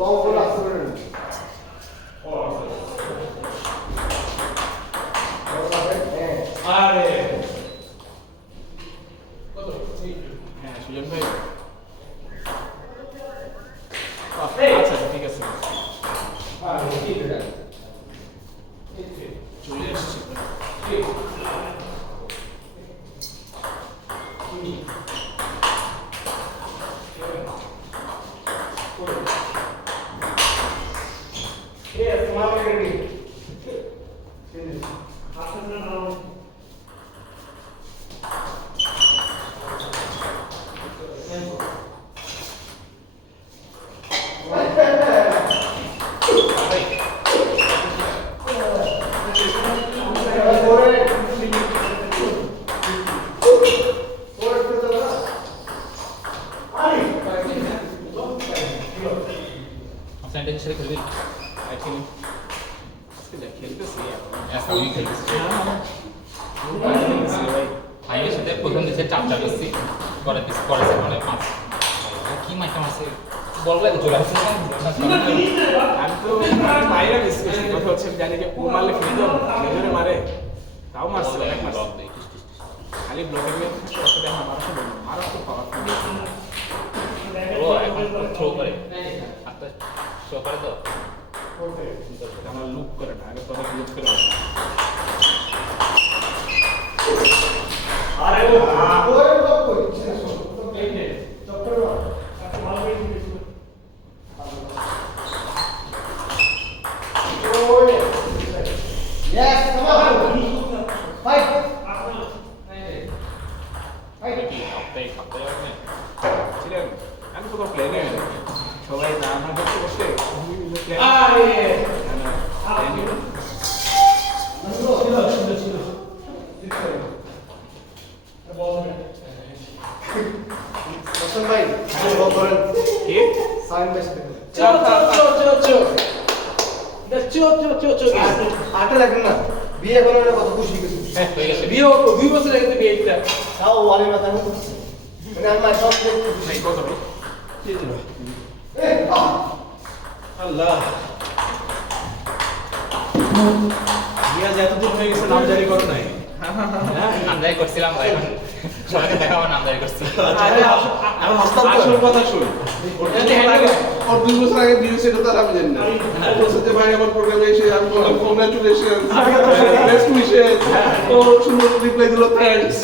Long ball আসতে পারে না আরে কত হ্যাঁ সুজন ভাই আচ্ছা ঠিক আছে চলে এসেছি সেটা খেলবি ফাইনালের সাথে প্রথম দিচ্ছে 4-4 করছি পরে মানে 5 কি মাইকা মাসে বললে চলে আসছে আমি তো বাইরে মিস করছি কথা হচ্ছে জানি যে ও মারলে ফিরে যাবো মেজরে মারে তাও মারছে অনেক মারছে খালি ব্লকের মেয়ে আসলে আমার মারা খুব পাওয়ারফুল ও এখন থ্রো করে আচ্ছা শো করে তো আমার লুক করে না আগে তোরা লুক করে আরে ও ওরে তো কই এই নে চক্কর মার মাল বেশি ওরে यस कम ऑन फाइट কি আপনি ছিলেন আমি তো প্লেনে সবাই নাম না করতে বসে আরে ভাই করেন কি সাইন বেস আটে লাগেন না বিয়ে করে কত খুশি গেছে হ্যাঁ হয়ে গেছে বিয়ে 2 বছর আগে বিয়ে একটা তাও ওয়ালে মাথা মানে আমার সব ভাই কত ভাই কি দিল এই আল্লাহ বিয়া যতদিন হয়ে গেছে নাম জারি করো নাই নামদারি করছিলাম ভাই এখন সবাইকে দেখাবো নামদারি করছি আরে এখন আসল কথা শুন ওর 2 বছর আগে বিয়ে সেটা তো আর আমি জানি না ও বলছে যে ভাই আমার প্রোগ্রামে এসে আমি বললাম কংগ্রাচুলেশন বেস্ট উইশেস তো সুন্দর রিপ্লাই দিল থ্যাঙ্কস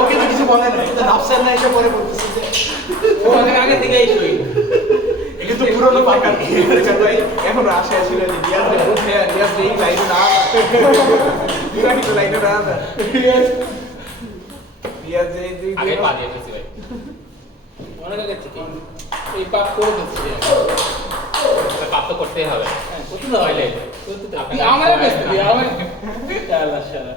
ওকে তো কিছু বলে না এটা নাফসার না এসে পরে বলতেছে যে ও অনেক আগে থেকেই শুই এটা তো পুরনো পাকা ভাই এখন আসে আসলে রিয়াজ রে উঠে রিয়াজ রে এই লাইনে না বিরাট তো লাইনে না রিয়াজ যে আগে পা দিয়ে ফেলছি ভাই অনেক আগে থেকে এই পাপ করে দিচ্ছে পাপ তো করতেই হবে কত না হইলে আপনি আমারে ব্যস্ত দিয়ে আমার আল্লাহ শালা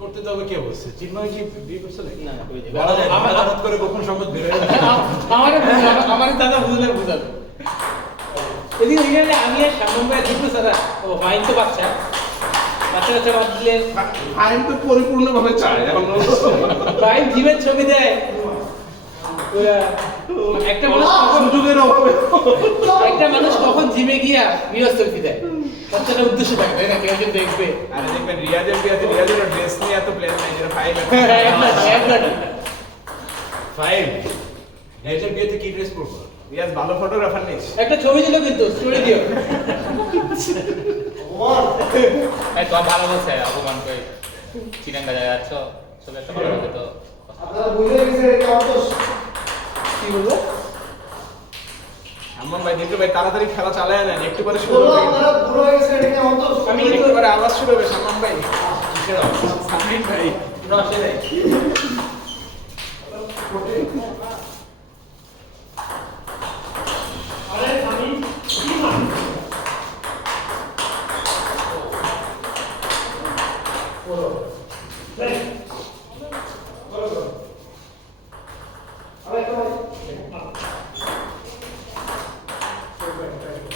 করতে তো হবে কে বলছে চিন্ময় কি বিয়ে করছে নাকি না কই যে বলা যায় আমরা হঠাৎ করে গোপন সংবাদ বের হয়ে যায় আমারে দাদা বুঝলে বুঝাবে এদিকে রিয়েলি আমি আর শামম ভাই দুটো সারা ও ফাইন তো বাচ্চা বাচ্চা বাদ দিলে আইন তো পরিপূর্ণভাবে চায় এখন ফাইন জীবের ছবি দেয় ওরা একটা মানুষ কখন সুযোগের অভাবে একটা মানুষ কখন জিমে গিয়া বিরস সেলফি দেয় বাচ্চাটা উদ্দেশ্য থাকে তাই না কেউ একজন দেখবে আরে দেখবেন রিয়াজের বিয়াতে রিয়াজের ড্রেস নিয়ে এত প্ল্যান নাই যেটা ফাইল ফাইন নেটের বিয়েতে কি ড্রেস পরবো রিয়াজ ভালো ফটোগ্রাফার নেই একটা ছবি দিল কিন্তু স্টোরি দিও ভাই তো ভালো বলছে অপমান করে চিরাঙ্গা যায় যাচ্ছ সব একটা ভালো লাগে তো আপনারা বুঝে গেছেন এটা অন্তস কি বলবো আম্মা ভাই দেখো ভাই তাড়াতাড়ি খেলা চালায় না একটু পরে শুরু বললাম হবে আপনারা বুড়ো হয়ে গেছেন এটা অন্তস আমি একটু পরে আওয়াজ শুরু হবে সাম্মান ভাই কিসের আওয়াজ সামিন ভাই রসে দেয়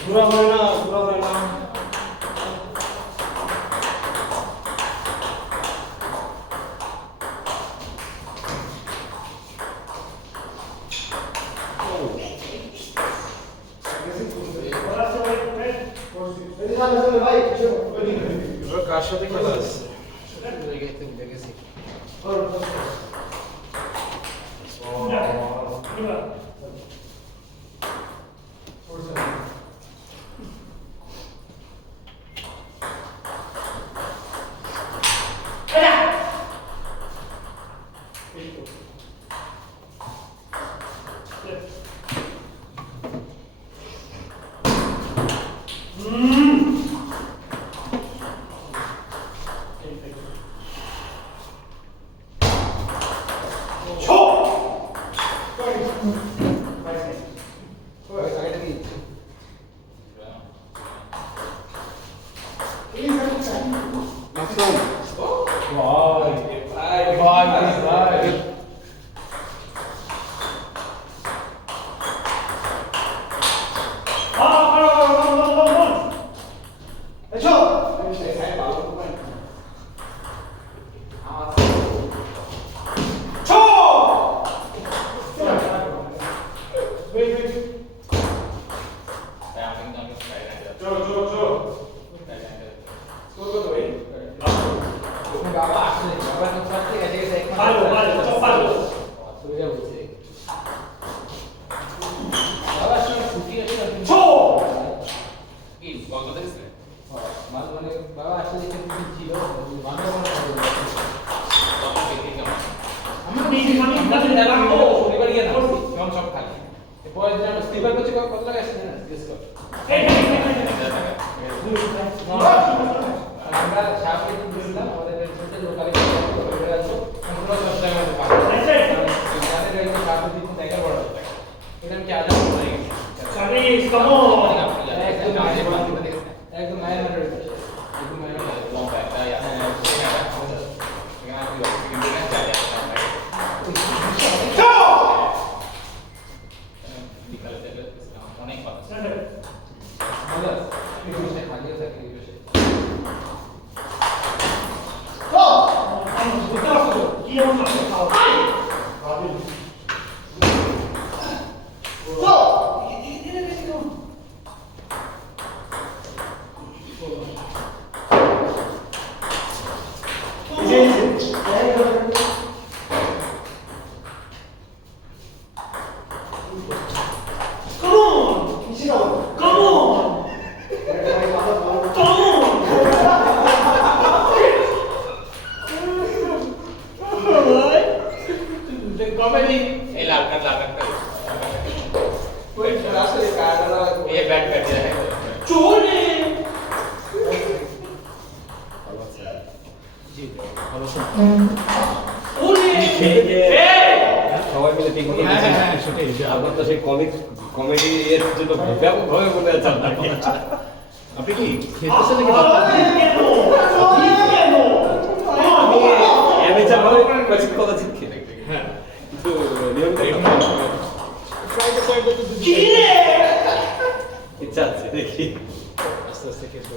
বুড়া হয় না বুড়া হয় না কার সাথে খেলা আছে সবাই মিলে পিকনিক সেটাই আপনার তো সেই কমেডি এর জন্য ব্যাপকভাবে মনে আছে আপনি কি খেলতেছেন নাকি অ্যামেচার ভাবে কোচিং কথা শিখে হ্যাঁ কিন্তু নিয়মটা ইচ্ছা আছে দেখি আস্তে আস্তে খেলতে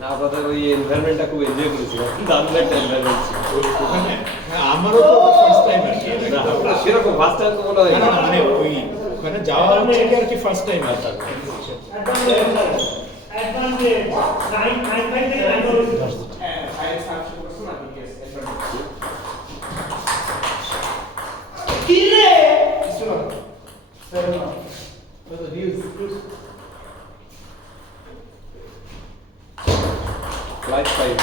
না আপনাদের ওই এনভায়রনমেন্টটা খুব এনজয় করেছিলাম দারুণ একটা এনভায়রনমেন্ট ছিল ওখানে হ্যাঁ আমারও তো ফার্স্ট টাইম আর কি সেরকম ফার্স্ট টাইম তো মনে হয় না মানে ওই ওখানে যাওয়া হচ্ছে কি আর কি ফার্স্ট টাইম আর তার লাইফ টাইম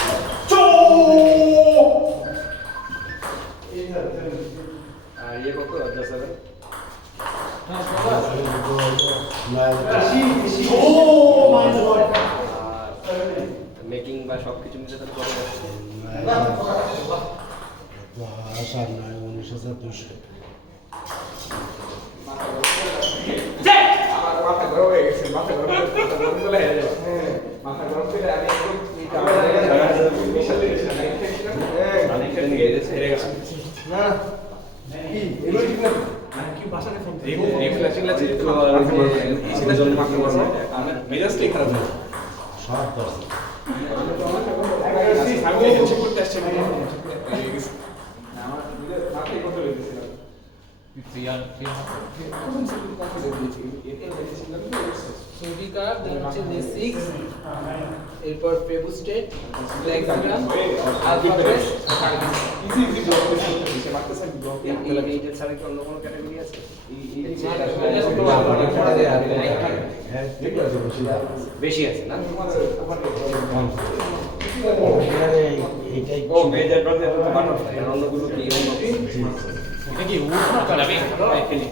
আর ইয়ে কত রাজা স্যার মেকিং বা সবকিছু মিলে তাহলে কত যাচ্ছে আসার নয় 19,200 মাথা গরম হয়ে গেছে মাথা গরম বলে মাথা গরম করে আমি Three সুবিকা দেন হচ্ছে যে6 এরপর ফেবুস্টেট লেক্সাগ্রাম আলফাবেস ইজি ইজি ব্লক সে মারতেছে ব্লক এইটা ছাড়া কি অন্য কোনো ক্যাটাগরি আছে? হ্যাঁ ঠিক আছে বেশি আছে না? এইটাই ও মেজর ব্লকে বাটারফ্লাই আর অন্যগুলো কি অন্য এটা কি উঠ না যাবে এখানে